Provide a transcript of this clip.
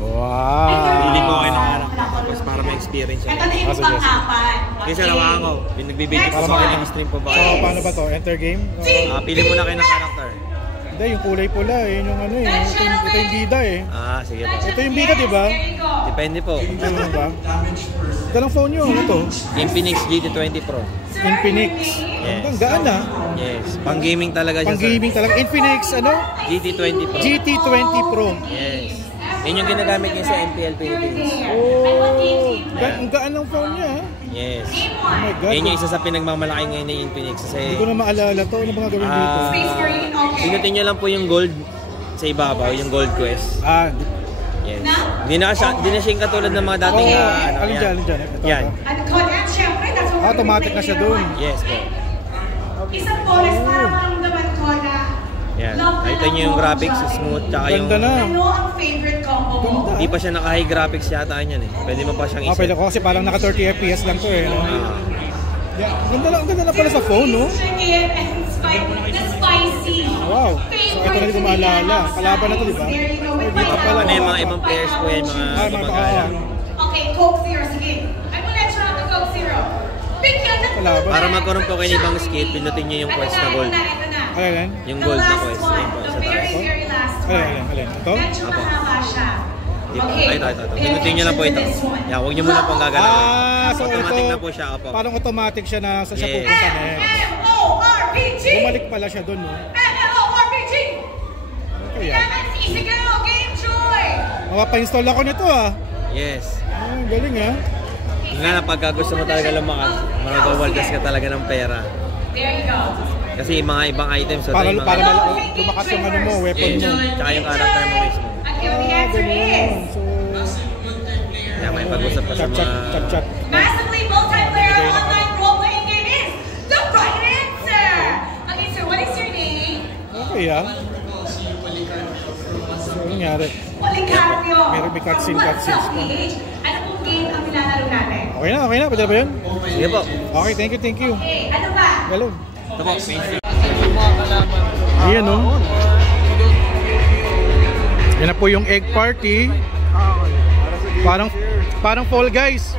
Wow! Hindi ko kayo ng karakter tapos para may experience siya. Ito na yung pang-apat. Kasi nawakan ko, nagbibigay ko sa akin ng stream po ba? So, paano ba to? Enter game? Pili mo na kayo ng karakter. Hindi, yung kulay pula eh. Yung ano eh. Ito yung bida eh. Sige po. Ito yung bida, di ba? Depende po. Ano ba? Ito lang phone nyo. Ano to? Infinix GT20 Pro. Infinix. Yes. Ang gaan ah. Yes. Pang gaming talaga siya. Pang gaming talaga. Infinix ano? GT20 Pro. GT20 Pro. Yes. Yun yung ginagamit niya sa MPL Philippines. Oh, ang gaan ng phone niya ha? Yes. Oh my God. Yun yung isa sa pinagmamalaki ngayon ni Infinix. Hindi ko na maalala to. Ano ba nga gawin dito? Pinutin nyo lang po yung gold sa ibabaw, yung gold quest. Yes. Hindi na siya yung katulad ng mga dating alin dyan? Ito, yan. Automatic na siya doon. Yes po. Isang forest para maramdaman ko na yan. Nakita nyo yung graphics, smooth, tsaka yung... Ganda na. Ano ang favorite combo mo? Hindi pa siya naka-high graphics yata yan eh. Pwede mo pa siyang iset. Pwede ko kasi parang naka 30 FPS lang to eh. No? Ganda na pala sa phone, no? Chicken and spicy. Wow. So ito na din ko maalala. Kalaban na to, di ba? Dito pala. Ano yung mga ibang players po yan, mga gumagaya. Okay, Coke Zero. Sige. I'm gonna try out the Coke Zero. Bigyan na Kalaban. Para magkaroon po kayo ng ibang skill, pinutin nyo yung quest na gold. Alin? Yung gold na quest. Ayun po, sa taas. Alin? Ito? Medyo mahaba siya. Ito. Pinutin nyo lang po ito. Yan, huwag nyo muna pong gagalawin. So automatic ito, na po siya. parang automatic siya na sa siya Yes. pupunta na eh. MMORPG! Bumalik pala siya doon, no? MMORPG! Kaya. Easy go! Game Joy! Mapapa-install ako nito ah. Yes. Galing ah. Yung nga na pagka gusto mo talaga lumakas, magawaldas ka talaga ng pera. There you go. Kasi yung mga ibang items, so Para yung mga... lumakas yung ano mo, weapon Yes. mo. Tsaka yung character mo mismo. The answer is... So, Kaya may pag-usap pa sa mga... chat. Massively multiplayer online role-playing game is the right answer! Okay, sir, what is your name? Okay ah. So, ano nangyari? Policarpio. Meron may cutscene pa. Ano pong game ang nilalaro natin? Okay na. Pwede ba yun? Sige po. Okay, thank you. Okay, ano ba? Hello. Ito po, page. Ayan o. Yan na po yung egg party. Parang Fall Guys.